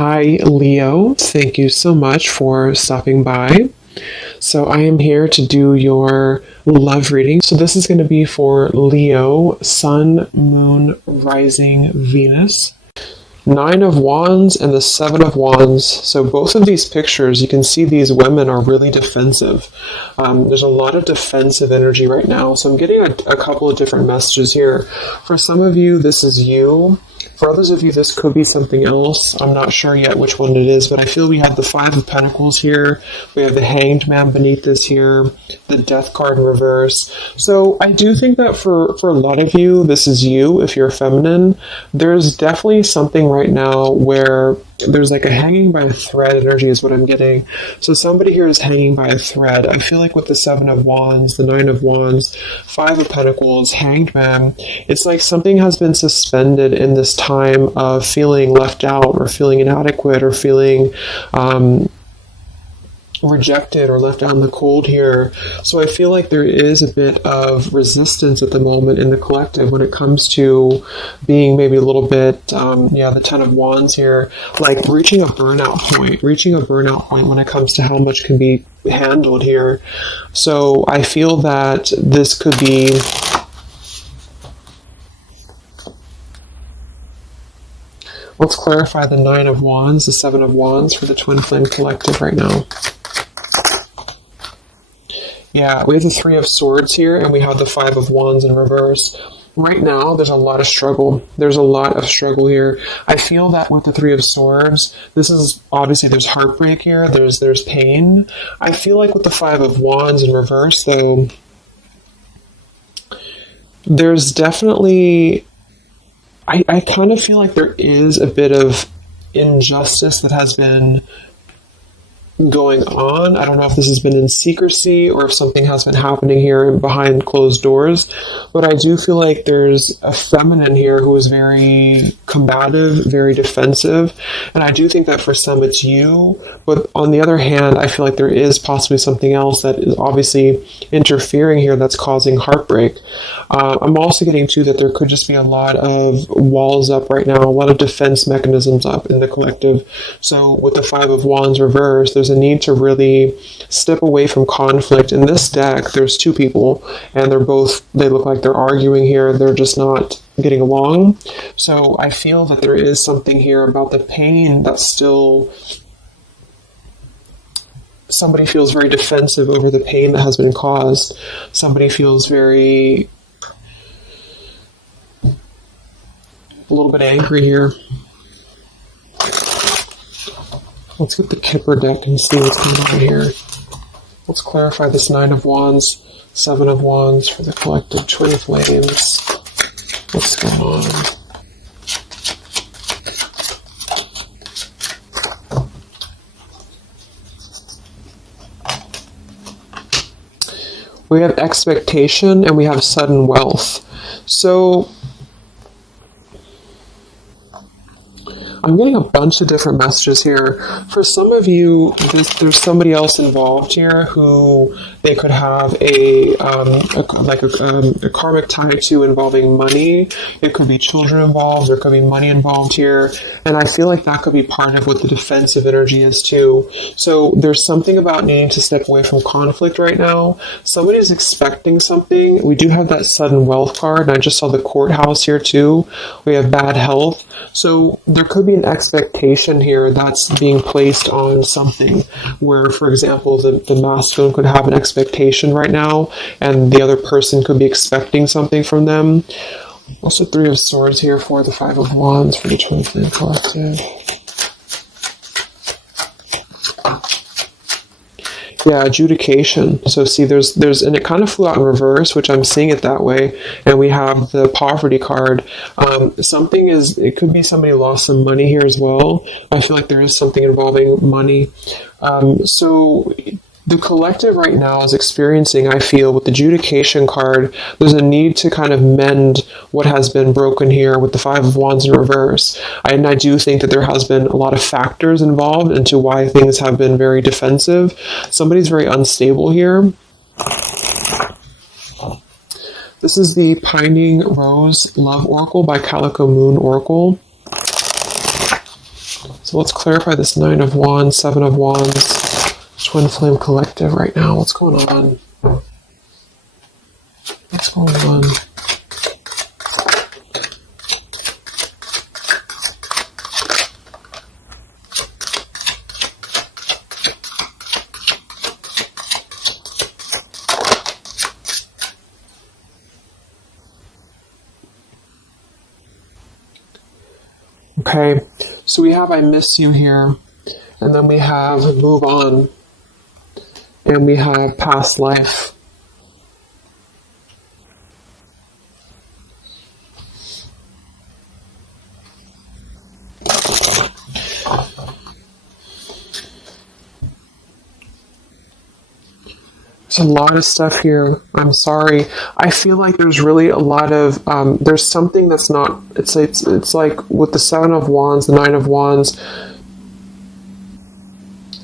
Hi, Leo. Thank you so much for stopping by. So, I am here to do your love reading. So, this is going to be for Leo, Sun, Moon, Rising, Venus. Nine of Wands and the Seven of Wands. So both of these pictures, you can see these women are really defensive. There's a lot of defensive energy right now. So I'm getting a couple of different messages here. For some of you, this is you. For others of you, this could be something else. I'm not sure yet which one it is, but I feel we have the Five of Pentacles here. We have the Hanged Man beneath this here, the Death card in reverse. So I do think that for a lot of you, this is you, if you're feminine. There's definitely something right now where there's like a hanging by a thread energy is what I'm getting. So somebody here is hanging by a thread. I feel like with the Seven of Wands, the Nine of Wands, Five of Pentacles, Hanged Man, it's like something has been suspended in this time of feeling left out or feeling inadequate or feeling rejected or left out in the cold here. So I feel like there is a bit of resistance at the moment in the collective when it comes to being maybe a little bit, the Ten of Wands here, like reaching a burnout point when it comes to how much can be handled here. So I feel that this could be let's clarify the Nine of Wands, the Seven of Wands for the Twin Flame Collective right now. Yeah, we have the Three of Swords here, and we have the Five of Wands in reverse. Right now, there's a lot of struggle. There's a lot of struggle here. I feel that with the Three of Swords, this is obviously there's heartbreak here. There's pain. I feel like with the Five of Wands in reverse, though, there's definitely I kind of feel like there is a bit of injustice that has been going on. I don't know if this has been in secrecy or if something has been happening here behind closed doors, but I do feel like there's a feminine here who is very combative, very defensive, and I do think that for some it's you, but on the other hand, I feel like there is possibly something else that is obviously interfering here that's causing heartbreak. I'm also getting too that there could just be a lot of walls up right now, a lot of defense mechanisms up in the collective. So with the Five of Wands reversed, there's a need to really step away from conflict. In this deck, there's two people, and they look like they're arguing here. They're just not getting along. So I feel that there is something here about the pain that's still... Somebody feels very defensive over the pain that has been caused. Somebody feels very... a little bit angry here. Let's get the Kipper deck and see what's going on here. Let's clarify this Nine of Wands, Seven of Wands for the collective Twin Flames. What's going on? We have expectation and we have sudden wealth. So I'm getting a bunch of different messages here. For some of you, there's somebody else involved here who they could have a karmic tie to involving money. It could be children involved. There could be money involved here. And I feel like that could be part of what the defensive energy is too. So there's something about needing to step away from conflict right now. Somebody's expecting something. We do have that sudden wealth card. And I just saw the courthouse here too. We have bad health. So there could be an expectation here that's being placed on something where, for example, the masculine could have an expectation right now and the other person could be expecting something from them. Also Three of Swords here for the Five of Wands for the Twin Flame Collective. Yeah, adjudication. So see, there's, and it kind of flew out in reverse, which I'm seeing it that way. And we have the poverty card. It could be somebody lost some money here as well. I feel like there is something involving money. So the collective right now is experiencing, I feel, with the adjudication card, there's a need to kind of mend what has been broken here with the Five of Wands in reverse. And I do think that there has been a lot of factors involved into why things have been very defensive. Somebody's very unstable here. This is the Pining Rose Love Oracle by Calico Moon Oracle. So let's clarify this Nine of Wands, Seven of Wands, Twin Flame Collective right now. What's going on? What's going on? Okay, so we have I miss you here, and then we have move on, and we have past life. There's a lot of stuff here. I'm sorry. I feel like there's really a lot of there's something that's not. It's like with the Seven of Wands, the Nine of Wands.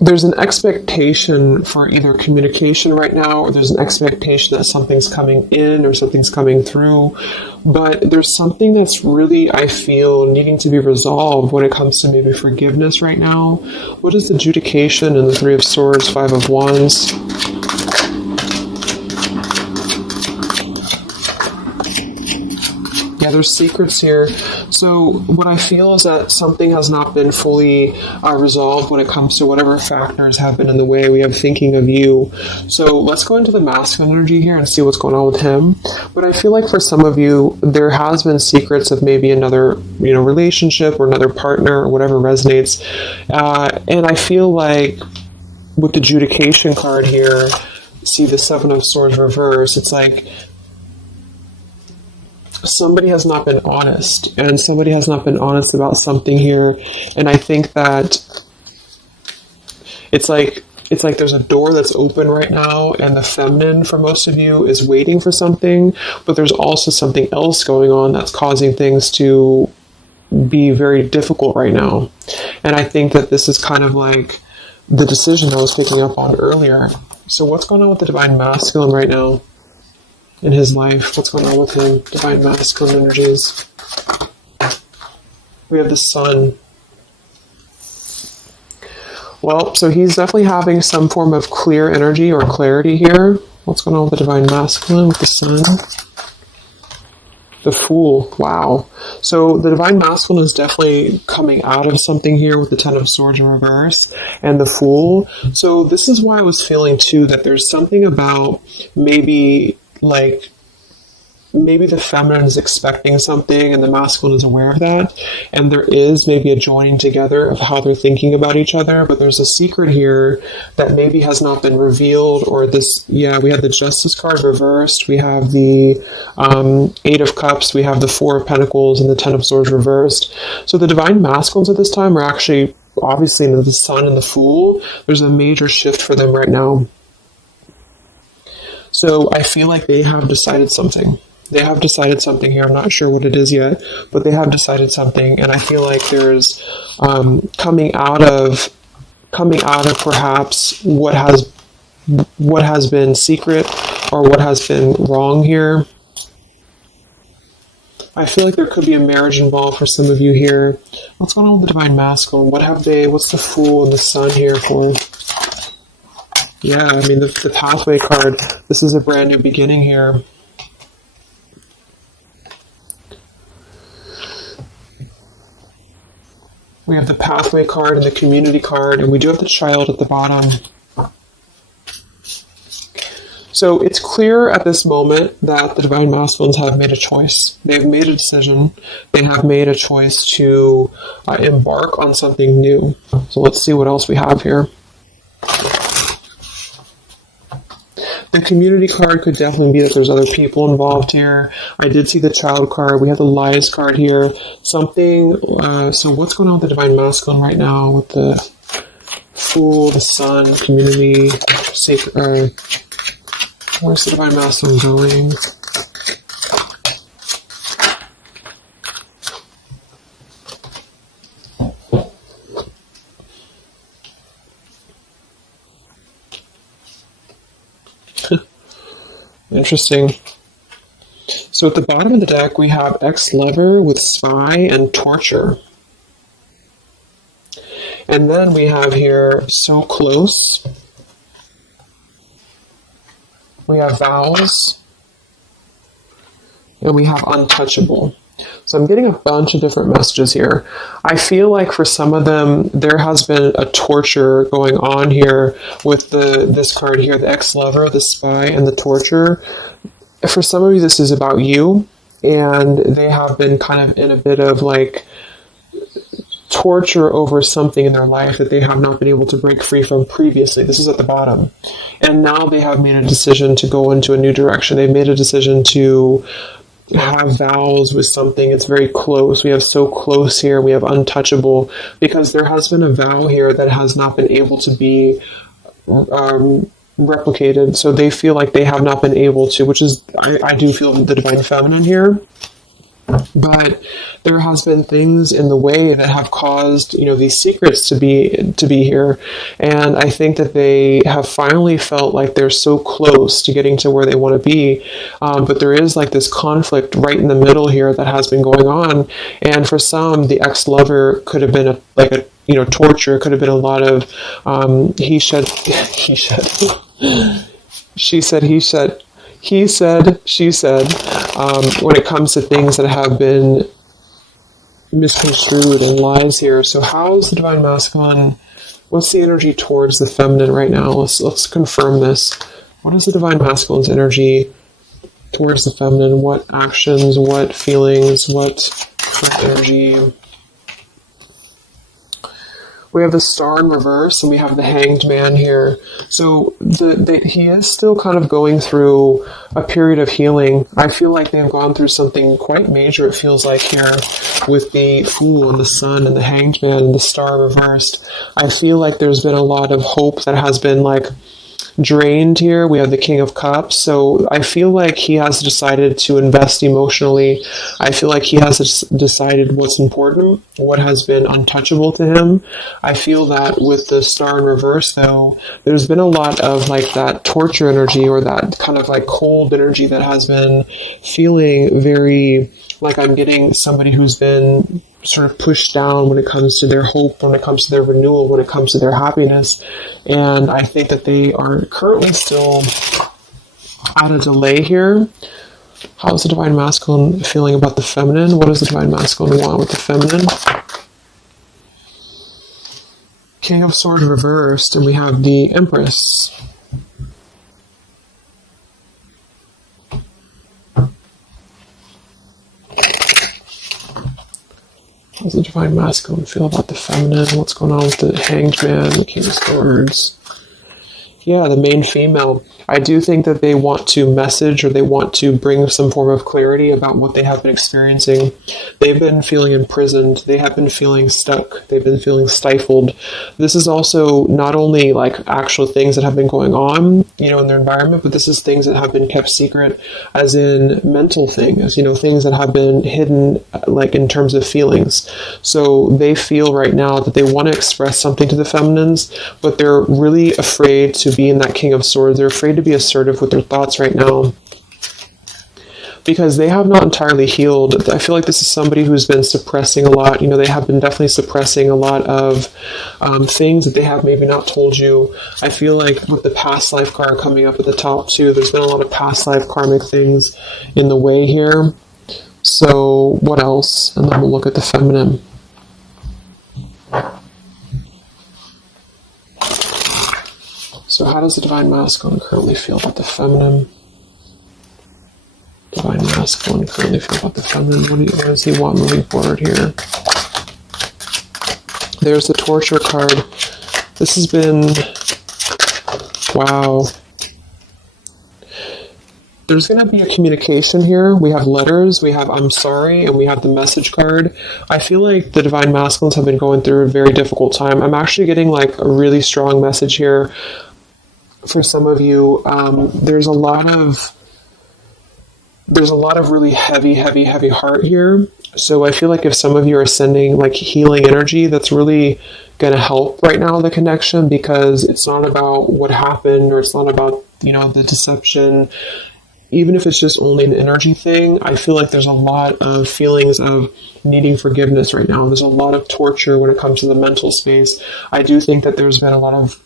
There's an expectation for either communication right now, or there's an expectation that something's coming in or something's coming through. But there's something that's really, I feel, needing to be resolved when it comes to maybe forgiveness right now. What is the adjudication in the Three of Swords, Five of Wands? Yeah, there's secrets here. So what I feel is that something has not been fully resolved when it comes to whatever factors have been in the way. We have thinking of you. So let's go into the masculine energy here and see what's going on with him. But I feel like for some of you, there has been secrets of maybe another, relationship or another partner or whatever resonates. And I feel like with the adjudication card here, see the Seven of Swords reverse, it's like somebody has not been honest, and somebody has not been honest about something here. And I think that it's like there's a door that's open right now, and the feminine for most of you is waiting for something, but there's also something else going on that's causing things to be very difficult right now. And I think that this is kind of like the decision I was picking up on earlier. So what's going on with the Divine Masculine right now in his life? What's going on with him? Divine Masculine energies. We have the Sun. Well, so he's definitely having some form of clear energy or clarity here. What's going on with the Divine Masculine with the Sun? The Fool. Wow. So the Divine Masculine is definitely coming out of something here with the Ten of Swords in reverse and the Fool. So this is why I was feeling too that there's something about maybe the feminine is expecting something and the masculine is aware of that, and there is maybe a joining together of how they're thinking about each other, but there's a secret here that maybe has not been revealed. Or this, we have the Justice card reversed, we have the Eight of Cups, we have the Four of Pentacles, and the Ten of Swords reversed. So the Divine Masculines at this time are actually obviously into the Sun and the Fool. There's a major shift for them right now. So I feel like they have decided something. They have decided something here. I'm not sure what it is yet, but they have decided something. And I feel like there's coming out of perhaps what has been secret or what has been wrong here. I feel like there could be a marriage involved for some of you here. What's going on with the Divine Masculine? What's the Fool and the Sun here for? Yeah, I mean, the Pathway card, this is a brand new beginning here. We have the Pathway card and the Community card, and we do have the Child at the bottom. So it's clear at this moment that the Divine Masculines have made a choice. They've made a decision. They have made a choice to embark on something new. So let's see what else we have here. The Community card could definitely be that there's other people involved here. I did see the Child card. We have the Lies card here. Something, so what's going on with the Divine Masculine right now with the Fool, the Sun, Community, Sacred, where's the Divine Masculine going? Interesting. So at the bottom of the deck, we have Ex-Lover with Spy and Torture. And then we have here so close. We have vows. And we have untouchable. So I'm getting a bunch of different messages here. I feel like for some of them, there has been a torture going on here with this card here, the ex-lover, the spy, and the torture. For some of you, this is about you, and they have been kind of in a bit of like torture over something in their life that they have not been able to break free from previously. This is at the bottom. And now they have made a decision to go into a new direction. They've made a decision to have vows with something. It's very close. We have so close here. We have untouchable, because there has been a vow here that has not been able to be replicated. So they feel like they have not been able to, which is, I do feel the divine feminine here. But there has been things in the way that have caused, these secrets to be here. And I think that they have finally felt like they're so close to getting to where they want to be. But there is like this conflict right in the middle here that has been going on. And for some, the ex-lover could have been torture. It could have been a lot of he said, she said, he said, he said, she said, when it comes to things that have been misconstrued and lies here. So how's the divine masculine? What's the energy towards the feminine right now? Let's confirm this. What is the divine masculine's energy towards the feminine? What actions, what feelings, what energy? We have the Star in reverse, and we have the Hanged Man here. So he is still kind of going through a period of healing. I feel like they've gone through something quite major, it feels like, here with the Fool and the Sun and the Hanged Man and the Star reversed. I feel like there's been a lot of hope that has been drained here. We have the King of Cups. So I feel like he has decided to invest emotionally. I feel like he has decided what's important, what has been untouchable to him. I feel that with the Star in reverse, though, there's been a lot of that torture energy, or that kind of cold energy that has been feeling very like I'm getting somebody who's been sort of pushed down when it comes to their hope, when it comes to their renewal, when it comes to their happiness. And I think that they are currently still at a delay here. How's the divine masculine feeling about the feminine? What does the divine masculine want with the feminine? King of Swords reversed, and we have the Empress. How does the divine masculine feel about the feminine? What's going on with the Hanged Man, the King of Swords? Yeah, the main female. I do think that they want to message, or they want to bring some form of clarity about what they have been experiencing. They've been feeling imprisoned. They have been feeling stuck. They've been feeling stifled. This is also not only actual things that have been going on, in their environment, but this is things that have been kept secret, as in mental things, things that have been hidden, in terms of feelings. So they feel right now that they want to express something to the feminines, but they're really afraid to be in that King of Swords. They're afraid to be assertive with their thoughts right now, because they have not entirely healed. I feel like this is somebody who's been suppressing a lot. They have been definitely suppressing a lot of things that they have maybe not told you. I feel like with the past life card coming up at the top too, there's been a lot of past life karmic things in the way here. So what else? And then we'll look at the feminine. So how does the divine masculine currently feel about the feminine? Divine masculine currently feel about the feminine? What does he want moving forward here? There's the torture card. This has been... Wow. There's going to be a communication here. We have letters, we have I'm sorry, and we have the message card. I feel like the divine masculines have been going through a very difficult time. I'm actually getting a really strong message here. For some of you, there's a lot of really heavy heart here. So I feel like if some of you are sending healing energy, that's really going to help right now, the connection, because it's not about what happened, or it's not about, the deception. even if it's just only an energy thing, I feel like there's a lot of feelings of needing forgiveness right now. There's a lot of torture when it comes to the mental space. I do think that there's been a lot of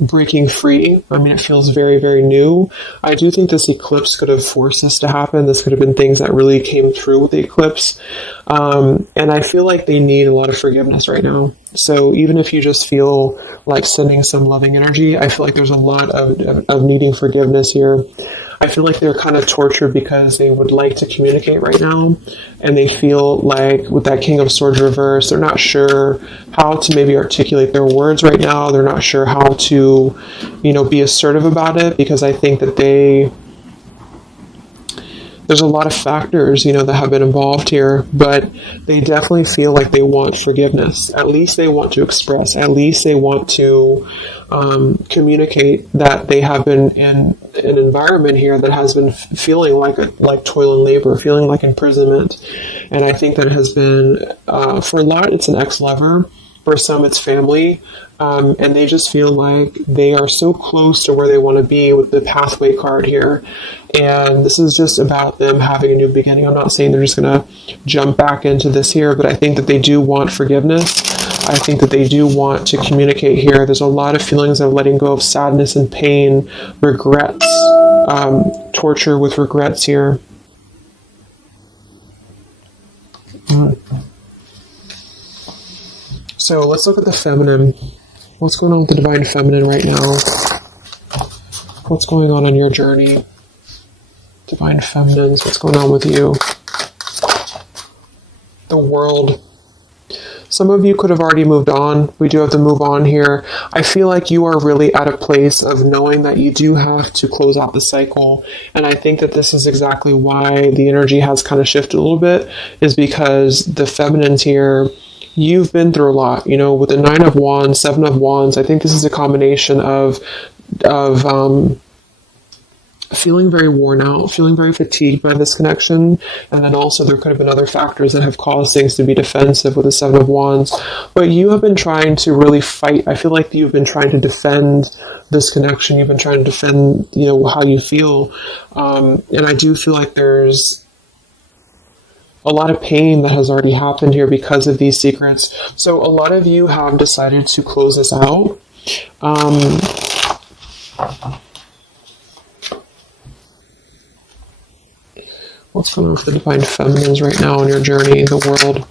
breaking free. I mean, it feels very, very new. I do think this eclipse could have forced this to happen. This could have been things that really came through with the eclipse. And I feel like they need a lot of forgiveness right now. So even if you just feel like sending some loving energy, I feel like there's a lot of needing forgiveness here. I feel like they're kind of tortured because they would like to communicate right now, and they feel like with that King of Swords reverse, they're not sure how to maybe articulate their words right now. They're not sure how to, be assertive about it, because I think that there's a lot of factors, that have been involved here, but they definitely feel like they want forgiveness. At least they want to express, at least they want to communicate that they have been in an environment here that has been feeling like toil and labor, feeling like imprisonment. And I think that it has been, for a lot, it's an ex-lover. For some, it's family. And they just feel like they are so close to where they want to be with the pathway card here. And this is just about them having a new beginning. I'm not saying they're just going to jump back into this here, but I think that they do want forgiveness. I think that they do want to communicate here. There's a lot of feelings of letting go of sadness and pain, regrets, torture with regrets here. So let's look at the feminine. What's going on with the divine feminine right now? What's going on your journey? Divine feminines, what's going on with you? The world. Some of you could have already moved on. We do have to move on here. I feel like you are really at a place of knowing that you do have to close out the cycle. And I think that this is exactly why the energy has kind of shifted a little bit, is because the feminines here, you've been through a lot, with the 9 of Wands, 7 of Wands. I think this is a combination of feeling very worn out, feeling very fatigued by this connection. And then also there could have been other factors that have caused things to be defensive with the 7 of Wands. But you have been trying to really fight. I feel like you've been trying to defend this connection. You've been trying to defend, how you feel. And I do feel like there's a lot of pain that has already happened here because of these secrets. So a lot of you have decided to close this out. What's going on with the divine feminines right now in your journey, the world?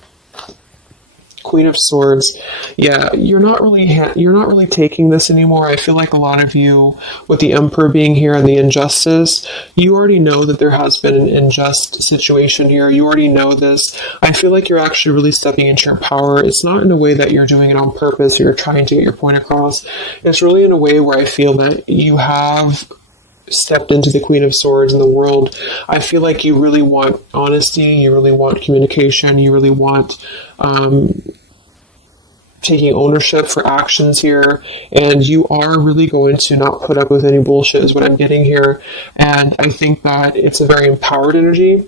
Queen of Swords. Yeah, you're not really taking this anymore. I feel like a lot of you, with the Emperor being here and the injustice, you already know that there has been an unjust situation here. You already know this. I feel like you're actually really stepping into your power. It's not in a way that you're doing it on purpose or you're trying to get your point across. It's really in a way where I feel that you have stepped into the Queen of Swords in the world. I feel like you really want honesty, you really want communication, you really want taking ownership for actions here, and you are really going to not put up with any bullshit is what I'm getting here. And I think that it's a very empowered energy.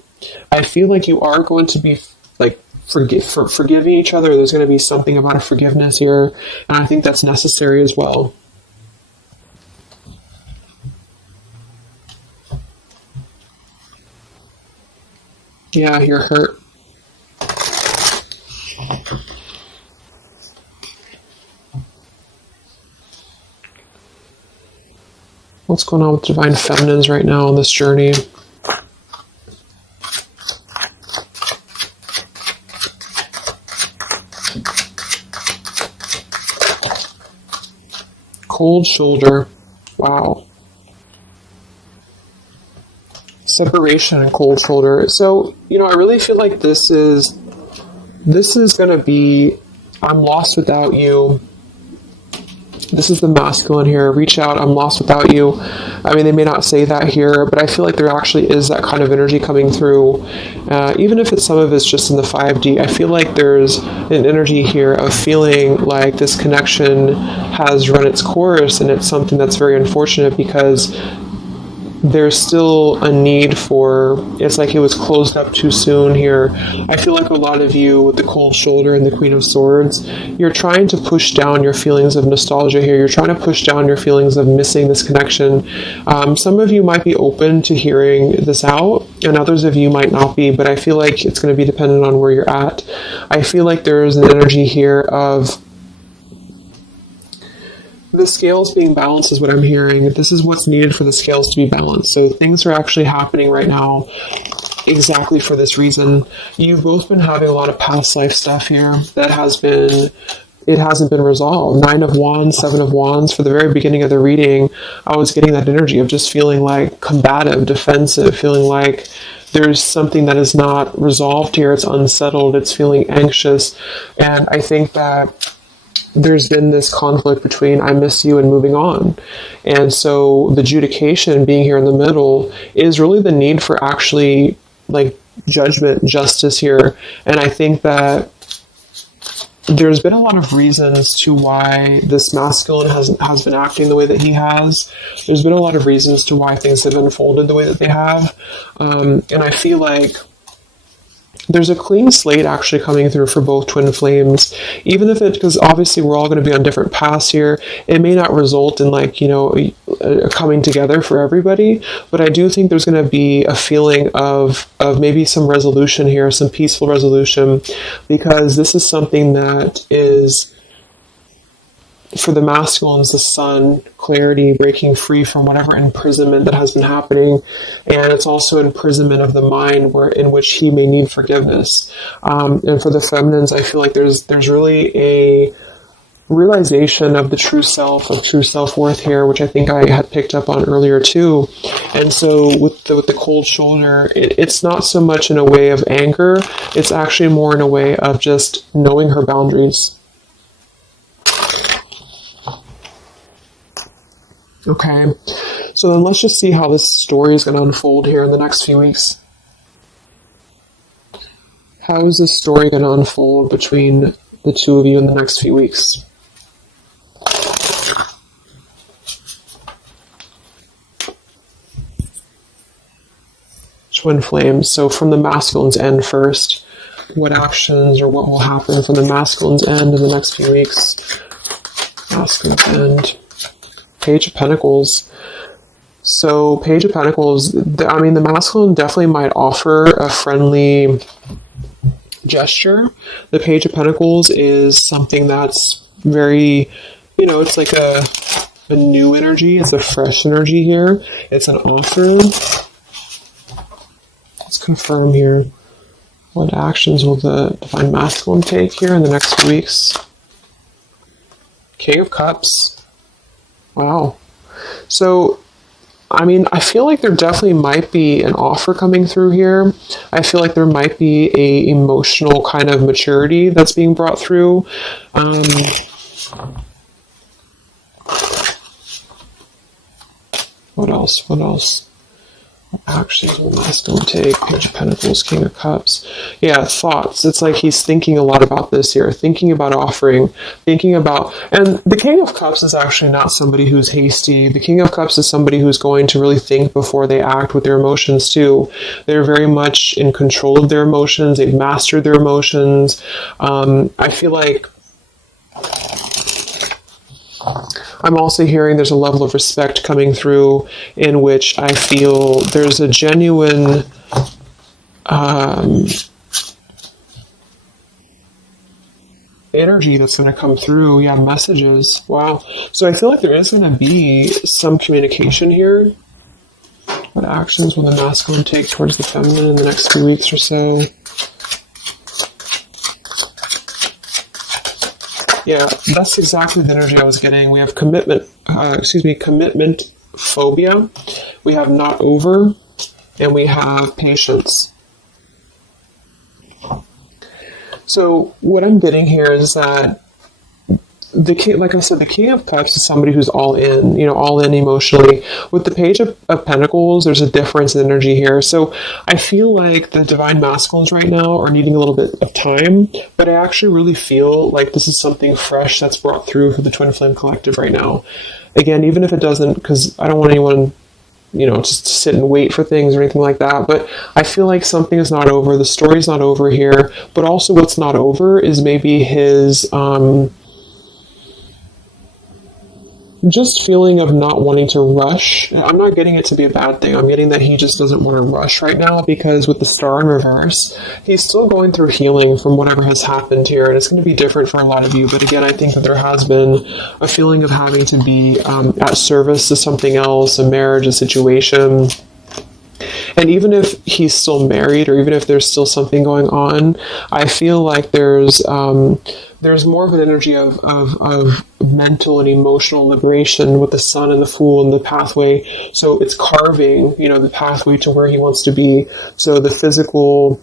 I feel like you are going to be like forgiving each other. There's going to be something about a forgiveness here, and I think that's necessary as well. Yeah, you're hurt. What's going on with divine feminines right now on this journey? Cold shoulder. Wow. Separation and cold shoulder. So, I really feel like this is going to be, I'm lost without you. This is the masculine here. Reach out, I'm lost without you. I mean, they may not say that here, but I feel like there actually is that kind of energy coming through. Even if some of it's just in the 5D, I feel like there's an energy here of feeling like this connection has run its course, and it's something that's very unfortunate because there's still a need for, it's like it was closed up too soon here. I feel like a lot of you with the cold shoulder and the Queen of Swords, you're trying to push down your feelings of nostalgia here. You're trying to push down your feelings of missing this connection. Some of you might be open to hearing this out, and others of you might not be, but I feel like it's going to be dependent on where you're at. I feel like there's an energy here of the scales being balanced is what I'm hearing. This is what's needed for the scales to be balanced. So things are actually happening right now exactly for this reason. You've both been having a lot of past life stuff here that it hasn't been resolved. 9 of Wands, 7 of Wands. For the very beginning of the reading, I was getting that energy of just feeling like combative, defensive, feeling like there's something that is not resolved here. It's unsettled. It's feeling anxious. And I think that there's been this conflict between I miss you and moving on. And so the adjudication being here in the middle is really the need for actually like judgment, justice here. And I think that there's been a lot of reasons to why this masculine has been acting the way that he has. There's been a lot of reasons to why things have unfolded the way that they have. And I feel like there's a clean slate actually coming through for both twin flames, even if because obviously we're all going to be on different paths here. It may not result in like, a coming together for everybody, but I do think there's going to be a feeling of maybe some resolution here, some peaceful resolution, because this is something that is, for the masculines, the sun, clarity, breaking free from whatever imprisonment that has been happening. And it's also imprisonment of the mind in which he may need forgiveness. And for the feminines, I feel like there's really a realization of the true self, of true self-worth here, which I think I had picked up on earlier too. And so with the cold shoulder, it's not so much in a way of anger. It's actually more in a way of just knowing her boundaries. Okay, so then let's just see how this story is going to unfold here in the next few weeks. How is this story going to unfold between the two of you in the next few weeks? Twin flames. So from the masculine's end first, what actions or what will happen from the masculine's end in the next few weeks? Masculine's end. Page of Pentacles. So Page of Pentacles, the masculine definitely might offer a friendly gesture. The Page of Pentacles is something that's very, it's like a new energy. It's a fresh energy here. It's an offer. Let's confirm here. What actions will the Divine Masculine take here in the next few weeks? King of Cups. Wow. So, I feel like there definitely might be an offer coming through here. I feel like there might be a emotional kind of maturity that's being brought through. What else? Actually, the masculine take, Page of Pentacles, King of Cups. Yeah, thoughts. It's like he's thinking a lot about this here, thinking about offering, thinking about, and the King of Cups is actually not somebody who's hasty. The King of Cups is somebody who's going to really think before they act with their emotions too. They're very much in control of their emotions. They've mastered their emotions. I feel like I'm also hearing there's a level of respect coming through in which I feel there's a genuine energy that's going to come through. Yeah, messages. Wow. So I feel like there is going to be some communication here. What actions will the masculine take towards the feminine in the next few weeks or so? Yeah, that's exactly the energy I was getting. We have commitment phobia. We have not over, and we have patience. So what I'm getting here is that the king, like I said, the King of Cups is somebody who's all in, all in emotionally. With the Page of Pentacles, there's a difference in energy here. So I feel like the Divine Masculines right now are needing a little bit of time, but I actually really feel like this is something fresh that's brought through for the Twin Flame Collective right now. Again, even if it doesn't, because I don't want anyone just sit and wait for things or anything like that. But I feel like something is not over. The story's not over here. But also what's not over is maybe his just feeling of not wanting to rush. I'm not getting it to be a bad thing. I'm getting that he just doesn't want to rush right now, because with the star in reverse, he's still going through healing from whatever has happened here, and it's going to be different for a lot of you. But again, I think that there has been a feeling of having to be at service to something else, a marriage, a situation. And even if he's still married, or even if there's still something going on, I feel like there's more of an energy of mental and emotional liberation with the sun and the fool and the pathway. So it's carving, the pathway to where he wants to be. So the physical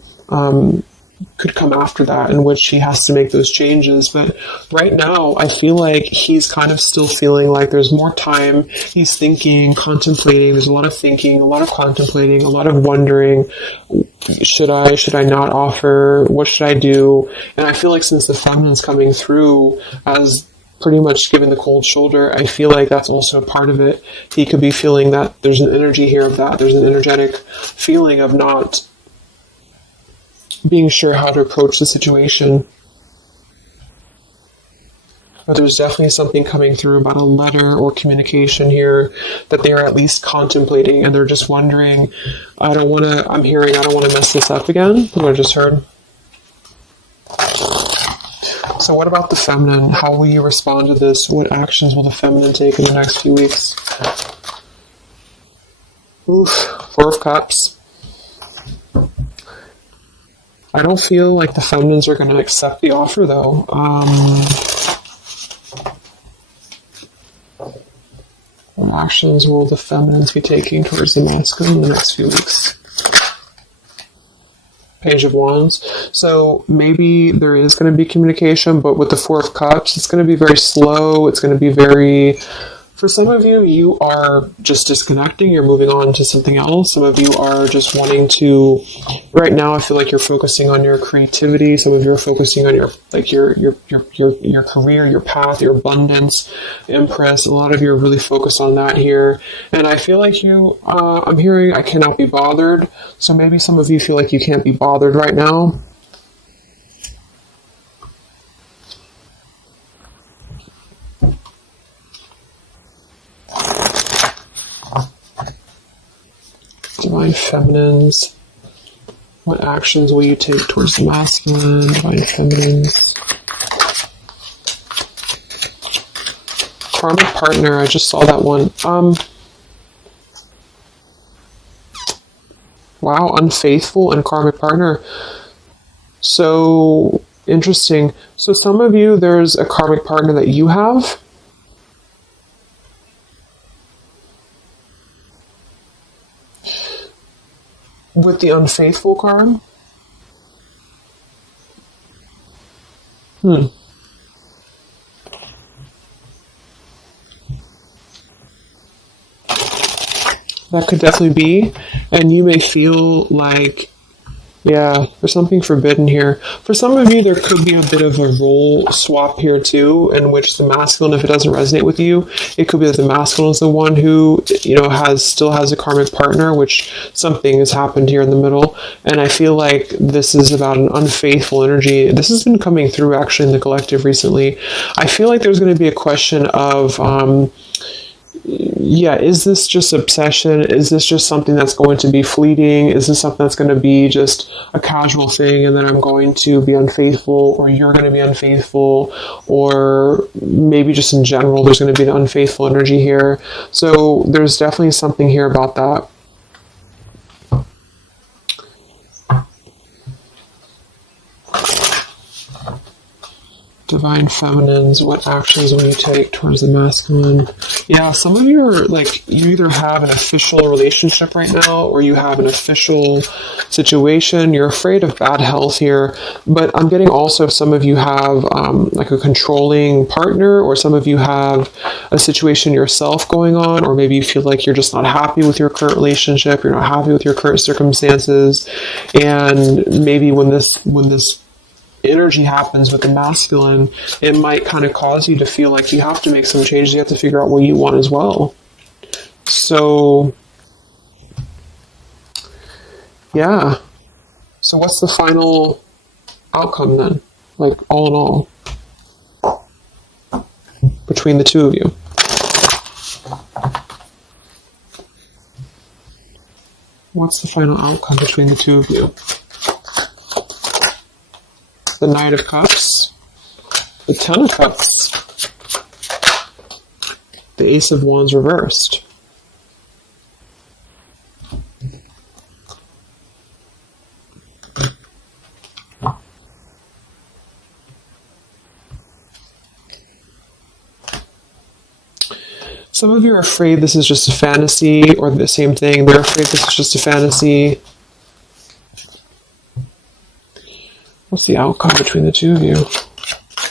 could come after that, in which he has to make those changes. But right now, I feel like he's kind of still feeling like there's more time. He's thinking, contemplating. There's a lot of thinking, a lot of contemplating, a lot of wondering. Should I not offer? What should I do? And I feel like since the feminine's coming through as pretty much giving the cold shoulder, I feel like that's also a part of it. He could be feeling that there's an energy here of that. There's an energetic feeling of not being sure how to approach the situation. But there's definitely something coming through about a letter or communication here that they are at least contemplating, and they're just wondering, I don't want to mess this up again, what I just heard. So what about the feminine? How will you respond to this? What actions will the feminine take in the next few weeks? Oof, Four of Cups. I don't feel like the feminines are going to accept the offer, though. What actions will the feminines be taking towards the masculine in the next few weeks? Page of Wands. So maybe there is going to be communication, but with the Four of Cups, it's going to be very slow. It's going to be very... For some of you, you are just disconnecting. You're moving on to something else. Some of you are just wanting to... Right now, I feel like you're focusing on your creativity. Some of you are focusing on your career, your path, your abundance, Empress. A lot of you are really focused on that here. And I feel like you... I'm hearing I cannot be bothered. So maybe some of you feel like you can't be bothered right now. Divine Feminines. What actions will you take towards the masculine? Divine Feminines. Karmic partner. I just saw that one. Wow, unfaithful and karmic partner. So interesting. So some of you, there's a karmic partner that you have. With the unfaithful card? That could definitely be. And you may feel like, yeah, there's something forbidden here. For some of you, there could be a bit of a role swap here too, in which the masculine, if it doesn't resonate with you, it could be that the masculine is the one who, still has a karmic partner, which something has happened here in the middle. And I feel like this is about an unfaithful energy. This has been coming through actually in the collective recently. I feel like there's going to be a question of, is this just obsession? Is this just something that's going to be fleeting? Is this something that's going to be just a casual thing, and then I'm going to be unfaithful, or you're going to be unfaithful, or maybe just in general there's going to be an unfaithful energy here. So there's definitely something here about that. Divine Feminines, what actions will you take towards the masculine? Yeah, some of you are you either have an official relationship right now, or you have an official situation. You're afraid of bad health here, but I'm getting also some of you have a controlling partner, or some of you have a situation yourself going on, or maybe you feel like you're just not happy with your current relationship, you're not happy with your current circumstances, and maybe when this energy happens with the masculine, it might kind of cause you to feel like you have to make some changes. You have to figure out what you want as well. So Yeah. So what's the final outcome then? Like, all in all, between the two of you? What's the final outcome between the two of you? The Knight of Cups, the Ten of Cups, the Ace of Wands reversed. Some of you are afraid this is just a fantasy, or the same thing. They're afraid this is just a fantasy. What's the outcome between the two of you?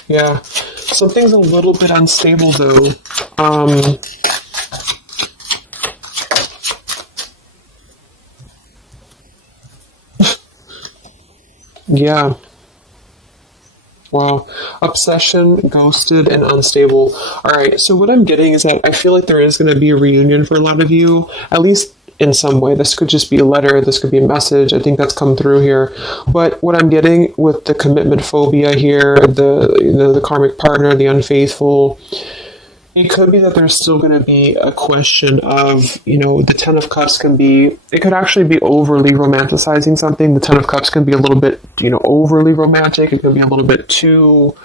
Yeah. Something's a little bit unstable, though. Yeah. Wow. Obsession, ghosted, and unstable. Alright, so what I'm getting is that I feel like there is going to be a reunion for a lot of you, at least in some way. This could just be a letter, this could be a message. I think that's come through here. But what I'm getting with the commitment phobia here, the karmic partner, the unfaithful, it could be that there's still going to be a question of, the Ten of Cups it could actually be overly romanticizing something. The Ten of Cups can be a little bit, overly romantic. It can be a little bit too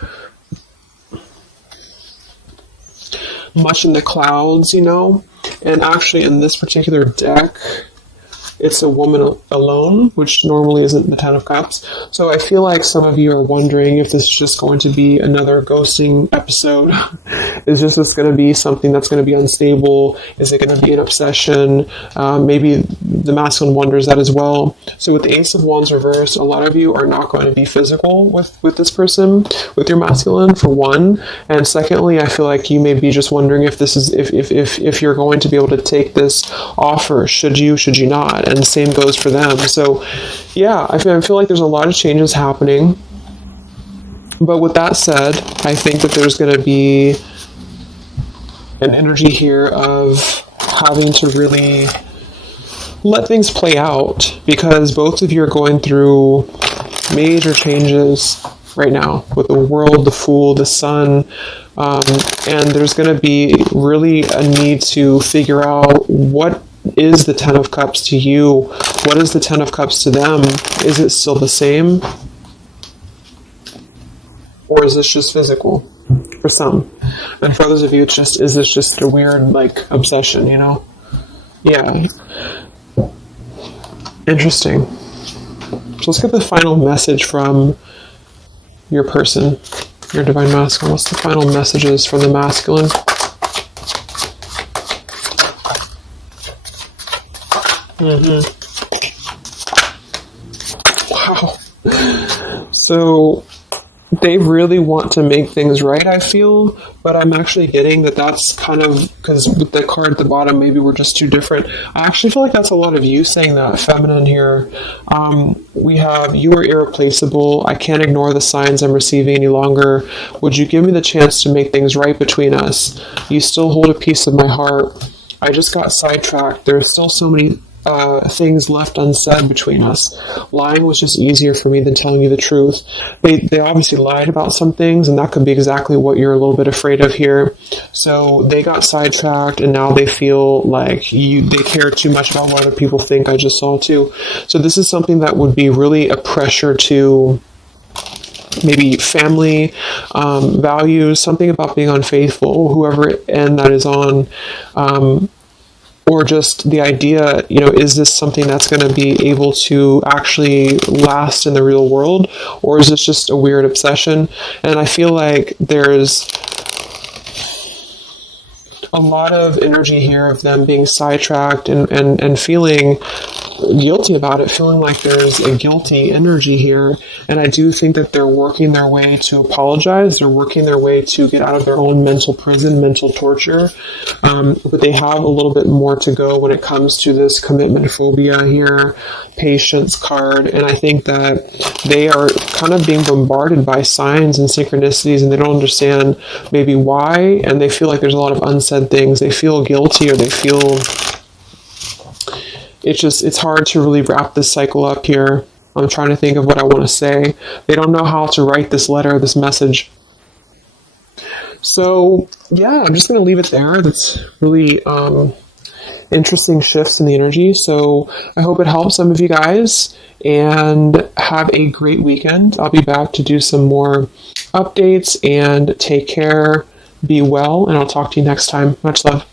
much in the clouds, And actually in this particular deck, it's a woman alone, which normally isn't the Ten of Cups. So I feel like some of you are wondering if this is just going to be another ghosting episode. Is this going to be something that's going to be unstable? Is it going to be an obsession? Maybe the masculine wonders that as well. So with the Ace of Wands reversed, a lot of you are not going to be physical with this person, with your masculine, for one. And secondly, I feel like you may be just wondering if this is if you're going to be able to take this offer. Should you not? And the same goes for them. So yeah, I feel like there's a lot of changes happening. But with that said, I think that there's going to be an energy here of having to really let things play out, because both of you are going through major changes right now with the World, the Fool, the Sun, and there's going to be really a need to figure out what is the Ten of Cups to you? What is the Ten of Cups to them? Is it still the same? Or is this just physical for some? And for others of you, is this just a weird, obsession, Yeah. Interesting. So let's get the final message from your person, your divine masculine. What's the final messages from the masculine? Wow. So they really want to make things right, I feel, but I'm actually getting that that's kind of, because with the card at the bottom, maybe we're just too different. I actually feel like that's a lot of you saying that, feminine here. We have, you are irreplaceable. I can't ignore the signs I'm receiving any longer. Would you give me the chance to make things right between us? You still hold a piece of my heart. I just got sidetracked. There are still so many things left unsaid between us. Lying was just easier for me than telling you the truth. They obviously lied about some things, and that could be exactly what you're a little bit afraid of here. So they got sidetracked, and now they feel like they care too much about what other people think. I just saw too. So this is something that would be really a pressure to maybe family values, something about being unfaithful, whoever end that is on, or just the idea, is this something that's going to be able to actually last in the real world, or is this just a weird obsession? And I feel like there's a lot of energy here of them being sidetracked and feeling guilty about it, feeling like there's a guilty energy here. And I do think that they're working their way to apologize. They're working their way to get out of their own mental prison, mental torture. But they have a little bit more to go when it comes to this commitment phobia here, patience card. And I think that they are kind of being bombarded by signs and synchronicities, and they don't understand maybe why. And they feel like there's a lot of unsaid things. They feel guilty, or they feel it's hard to really wrap this cycle up here. I'm trying to think of what I want to say. They don't know how to write this letter, this message. So, yeah, I'm just going to leave it there. That's really interesting shifts in the energy. So I hope it helps some of you guys, and have a great weekend. I'll be back to do some more updates, and take care, be well, and I'll talk to you next time. Much love.